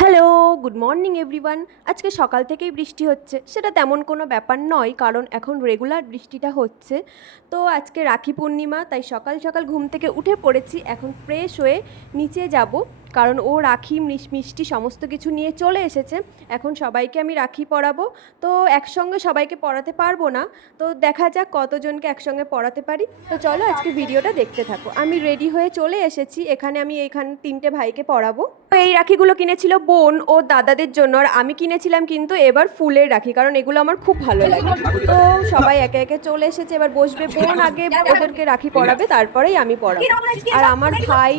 Hello good morning everyone আজকে সকাল থেকেই বৃষ্টি হচ্ছে। সেটা তেমন কোনো ব্যাপার নয়, কারণ এখন রেগুলার বৃষ্টিটা হচ্ছে। তো আজকে রাখি পূর্ণিমা, তাই সকাল সকাল ঘুম থেকে উঠে পড়েছি। এখন ফ্রেশ হয়ে নিচে যাব। কারণ ও রাখি মিষ্টি সমস্ত কিছু নিয়ে চলে এসেছে। এখন সবাইকে আমি রাখি পরাবো। তো একসঙ্গে সবাইকে পড়াতে পারব না। তো দেখা যাক কতজনকে একসঙ্গে পড়াতে পারি। তো চলো আজকে ভিডিওটা দেখতে থাকো। আমি রেডি হয়ে চলে এসেছি। এখানে আমি এখানে তিনটে ভাইকে পড়াবো তো এই রাখিগুলো কিনেছিল বোন ও দাদাদের জন্য। আর আমি কিনেছিলাম কিন্তু এবার ফুলের রাখি, কারণ এগুলো আমার খুব ভালো লাগে। তো সবাই একে একে চলে এসেছে। এবার বসবে বোন আগে ওদেরকে রাখি পরাবে, তারপরেই আমি পড়াবো আর আমার ভাই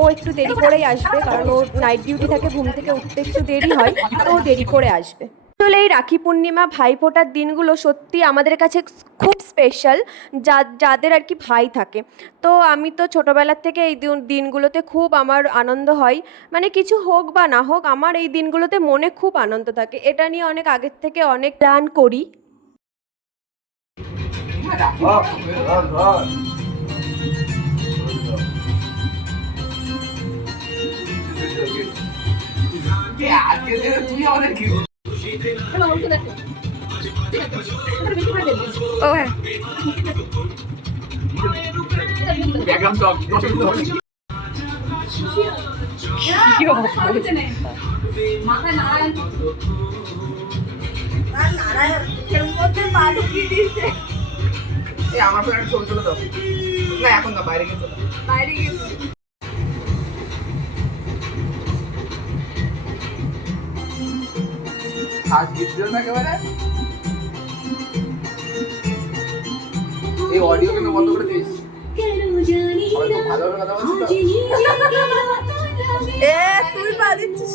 ও একটু দেরি করেই আসবে কারণ ওর নাইট ডিউটি থাকে ঘুম থেকে উঠতে একটু দেরি হয় তো ও দেরি করে আসবে। আসলে এই রাখি পূর্ণিমা ভাইফোঁটার দিনগুলো সত্যি আমাদের কাছে খুব স্পেশাল যা যাদের আর কি ভাই থাকে। তো আমি তো ছোটোবেলার থেকে এই দিন- দিনগুলোতে খুব আমার আনন্দ হয়। মানে কিছু হোক বা না হোক আমার এই দিনগুলোতে মনে খুব আনন্দ থাকে। এটা নিয়ে অনেক আগের থেকে অনেক প্ল্যান করি। ও হ্যাঁ। এই আমার ফোনে একটা ছবি তুলে দাও না এখন না বাইরে গেছে আজ না একেবারে। এই অডিও কিন্তু বন্ধ করে বলছিল এ তুই পা দিচ্ছিস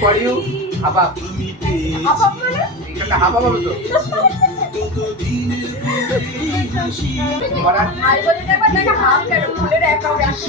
ফর ইউ হাবাব এখানে হাবাব হবে তো। করার ভাই বলে একবার হাফ কেন? ফুলের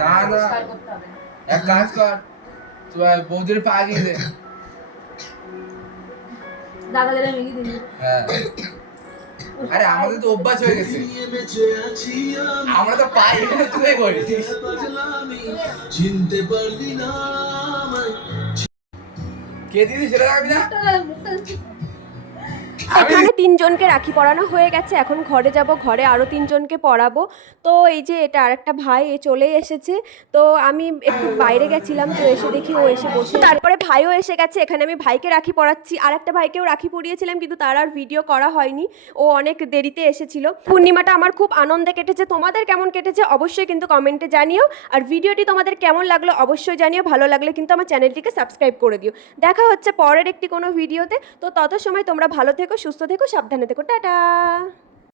না না এক কাজ কর তুই বৌদির পা গিয়ে দে। দাদাদের আমি দিন হ্যাঁ। আরে আমাদের তো অভ্যাস হয়ে গেছে। আমরা তো পাই তুই করি চিনতে পারলি না কে দিদি সেটা রাখবি না? এখানে তিনজনকে রাখি পরানো হয়ে গেছে এখন ঘরে যাব ঘরে আরও তিনজনকে পরাবো। তো এই যে এটা আরেকটা ভাই এ চলে এসেছে। তো আমি একটু বাইরে গেছিলাম তো এসে দেখি ও এসে বসে তারপরে ভাইও এসে গেছে এখানে আমি ভাইকে রাখি পরাচ্ছি। আর একটা ভাইকেও রাখি পরিয়েছিলাম কিন্তু তার আর ভিডিও করা হয়নি। ও অনেক দেরিতে এসেছিল। পূর্ণিমাটা আমার খুব আনন্দে কেটেছে। তোমাদের কেমন কেটেছে অবশ্যই কিন্তু কমেন্টে জানিও। আর ভিডিওটি তোমাদের কেমন লাগল অবশ্যই জানিও। ভালো লাগলে কিন্তু আমার চ্যানেলটিকে সাবস্ক্রাইব করে দিও। দেখা হচ্ছে পরের একটি কোনো ভিডিওতে তো তত সময় তোমরা ভালো থেকো সুস্থ থেকো সাবধানে থেকো। টাটা!